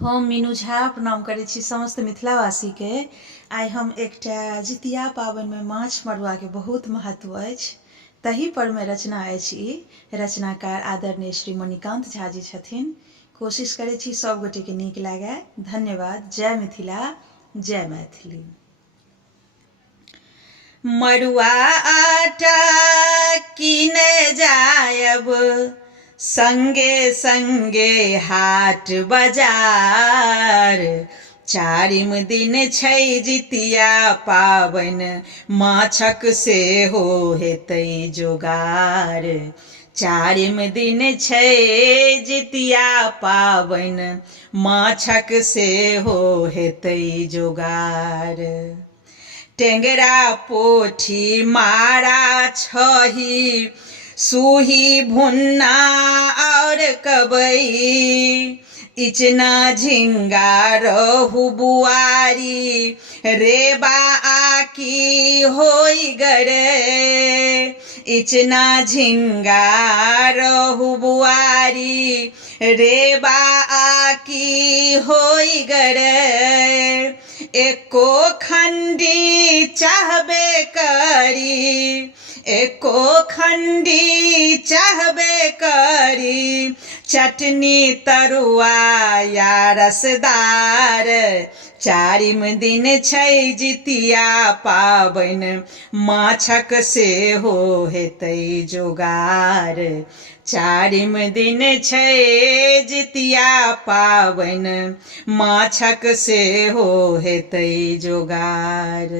हम मीनू झा प्रणाम करै छी समस्त मिथिलावासी के। आइ हम एकटा जितिया पाबनि में माछ मरुआ के बहुत महत्व अछि तही पर में रचना अछि। ई रचनाकार आदरणीय श्री मणिकांत झा जी छथिन। कोशिश करै छी सब गोटे के नीक लागे। धन्यवाद। जय मिथिला, जय मैथिली। मरुआ आटा कीने जायब, संगे संगे हाट बाजार। चारिम दिन छै जितिया पाबनि, माछक सेहो हेतै जोगार। चारिम दिन छै जितिया पाबनि, माछक सेहो हेतै जोगार। टेंगरा पोठी मारा छही, सूही भुन्ना और कबई। इचना झिंगा रहु बुआरी, रेबा आकी होई गरे। इचना झिंगा रहु बुआरी, रेबा आकी होई गरे। एको खंडी चाहबे करी, एको खंडी चाहबे करी। चटनी तरुआ या रसदार, चारिम दिन छै जितिया पाबनि, माछक सेहो हेतै जोगार। चारिम दिन छै जितिया पाबनि, माछक सेहो हेतै जोगार।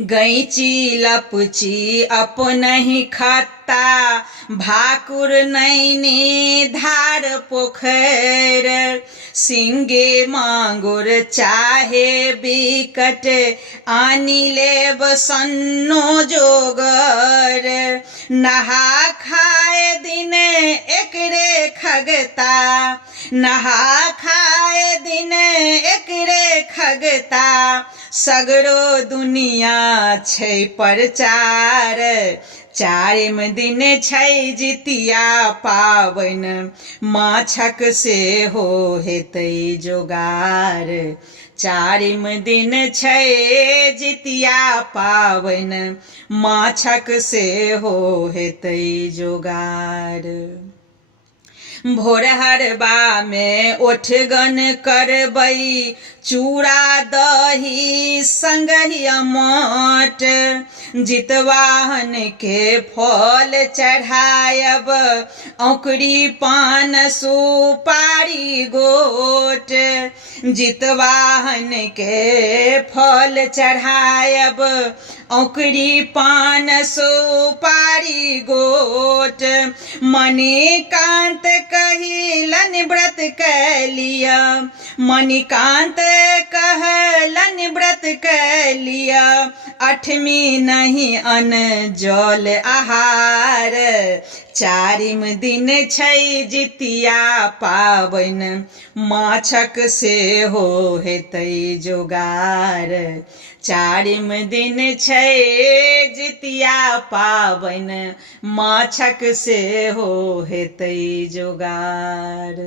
गैंची लपची अपनहि खत्ता, भाकुर नैनी धार पोखर। सिंगे मांगुर चाहे बिकट, आनी लेब सन्नो जोगर। नहा खाए दिन एकरे खगता, नहा खाए दिन एकरे खगता। सगरो दुनिया छै प्रचार, चारिम दिन छै जितिया पाबनि, माछक सेहो हेतै जोगार। चारिम दिन छै जितिया पाबनि, माछक सेहो हेतै जोगार। भोरहरबा में ओठगन करबै, चूड़ा दही संगहि अमट। जितवाहन के फल चढ़ायब, औंकड़ी पान सुपारी गोट। जितवाहन के फल चढ़ायब, औंकड़ी पान सुपारी गोट। मणिकांत कहिलन व्रत कैलिया, मणिकांत कहलन व्रत कैलिया। अठमी नहीं अन्न जल आहार, चारिम दिन छै जितिया पाबनि, माछक सेहो हेतै जोगार। चारिम दिन छै जितिया पाबनि, माछक सेहो हेतै जोगार।